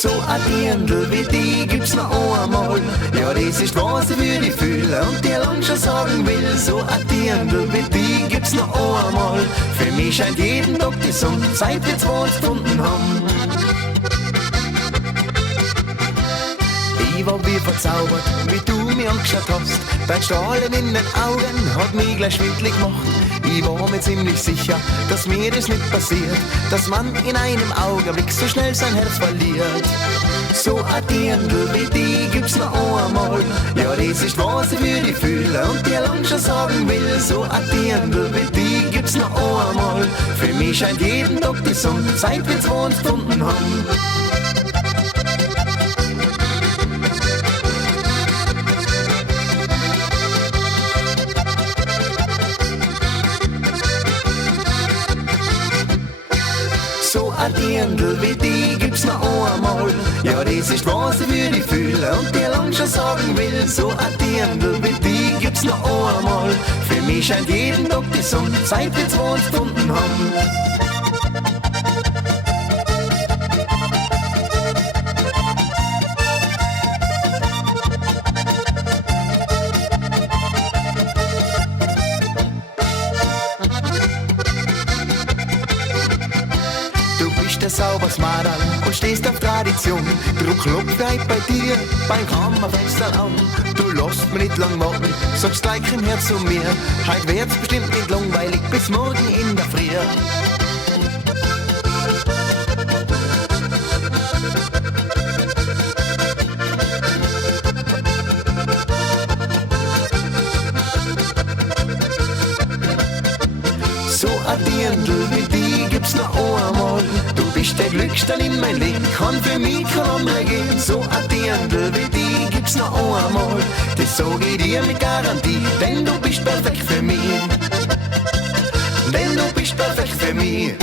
So ein Dirndl wie die gibt's noch einmal. Ja, das ist was ich für die fühle und dir lang schon sagen will. So ein Dirndl wie die gibt's noch einmal. Für mich scheint jeden Tag die Sonne, seit wir zwei uns gefunden haben. Ich war wie verzaubert, wie du mich angeschaut hast. Dein Strahlen in den Augen hat mich gleich schwindlig gemacht. Ich war mir ziemlich sicher, dass mir das nicht passiert, dass man in einem Augenblick so schnell sein Herz verliert. So ein Dirndl wie die gibt's noch einmal. Ja, das ist was ich für die fühle und dir lang schon sagen will. So ein Dirndl wie die gibt's noch einmal. Für mich scheint jeden Tag die Sonne, seit wir zwei uns gefunden haben. So ein Dirndl wie die gibt's noch einmal. Ja, das ist was ich für die fühle und dir lang schon sagen will. So ein Dirndl wie die gibt's noch einmal. Für mich scheint jeden Tag die Sonne, seit wir zwei uns gefunden haben. Sauberes Madal und stehst auf Tradition. Drum klopf ich bei dir beim Kammerfenster an. Du lässt mich nicht lang warten, sagst gleich im Herz zu mir. Heut wird's bestimmt nicht langweilig, bis morgen in der Früh. So ein Dirndl wie die gibt's noch einmal. Du bist der Glückste in mein Leben, kann für mich kein anderer gehen. So ein Dirndl wie die gibt's noch einmal. Das sag ich dir mit Garantie, denn du bist perfekt für mich. Denn du bist perfekt für mich.